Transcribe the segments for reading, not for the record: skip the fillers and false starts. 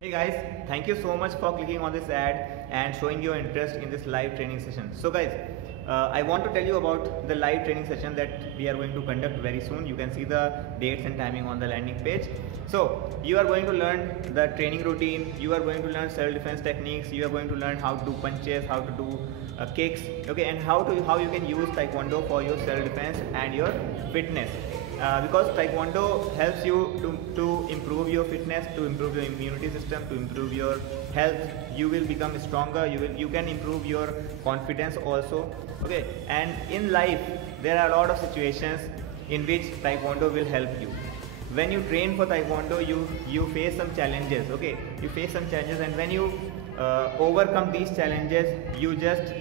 Hey guys, thank you so much for clicking on this ad and showing your interest in this live training session. So guys, I want to tell you about the live training session that we are going to conduct very soon. You can see the dates and timing on the landing page. So you are going to learn the training routine, you are going to learn self-defense techniques, you are going to learn how to do punches, how to do kicks, okay, and how you can use Taekwondo for your self-defense and your fitness. Because Taekwondo helps you to improve your fitness, to improve your immunity system, to improve your health. You will become stronger. You can improve your confidence also. Okay, and in life there are a lot of situations in which Taekwondo will help you. When you train for Taekwondo, you face some challenges. Okay, you face some challenges, and when you overcome these challenges, you just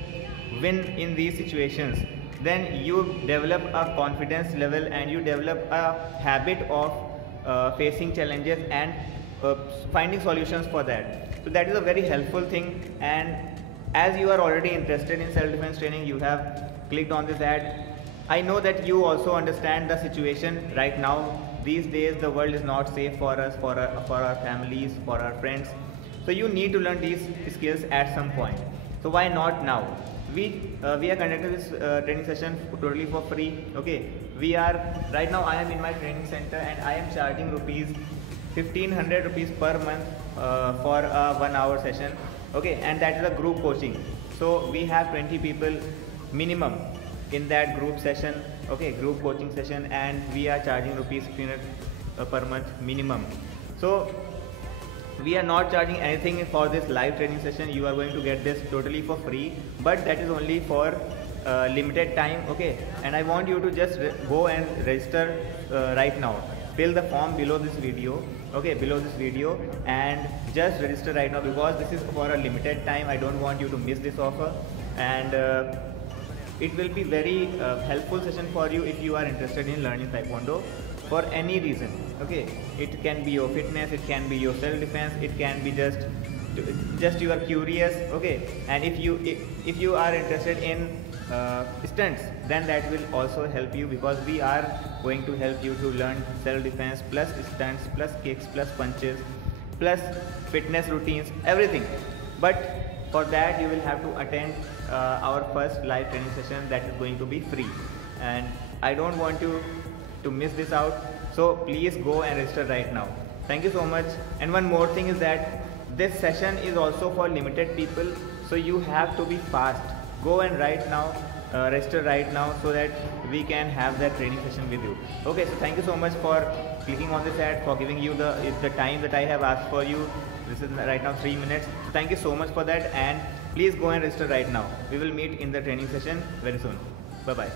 win in these situations. Then you develop a confidence level and you develop a habit of facing challenges and finding solutions for that. So that is a very helpful thing, and as you are already interested in self-defense training, you have clicked on this ad. I know that you also understand the situation right now. These days the world is not safe for us, for our families, for our friends. So you need to learn these skills at some point. So why not now? We are conducting this training session totally for free. Okay, we are right now. I am in my training center and I am charging rupees 1500 rupees per month for a 1 hour session. Okay, and that is a group coaching. So we have 20 people minimum in that group session. Okay, group coaching session, and we are charging rupees 1500 per month minimum. So we are not charging anything for this live training session. You are going to get this totally for free, but that is only for limited time. Okay, and I want you to just go and register right now. Fill the form below this video. Okay, below this video, and just register right now, because this is for a limited time. I don't want you to miss this offer, and it will be very helpful session for you if you are interested in learning Taekwondo for any reason. Okay, it can be your fitness, it can be your self-defense, it can be just you are curious. Okay, and if you are interested in stunts, then that will also help you, because we are going to help you to learn self-defense plus stunts plus kicks plus punches plus fitness routines, everything. But for that you will have to attend our first live training session that is going to be free, and I don't want you to miss this out. So please go and register right now. Thank you so much. And one more thing is that this session is also for limited people, so you have to be fast. Go and right now register right now, so that we can have that training session with you. Okay, so thank you so much for clicking on this ad, for giving you the time that I have asked for you. This is right now 3 minutes. So thank you so much for that, and please go and register right now. We will meet in the training session very soon. Bye bye.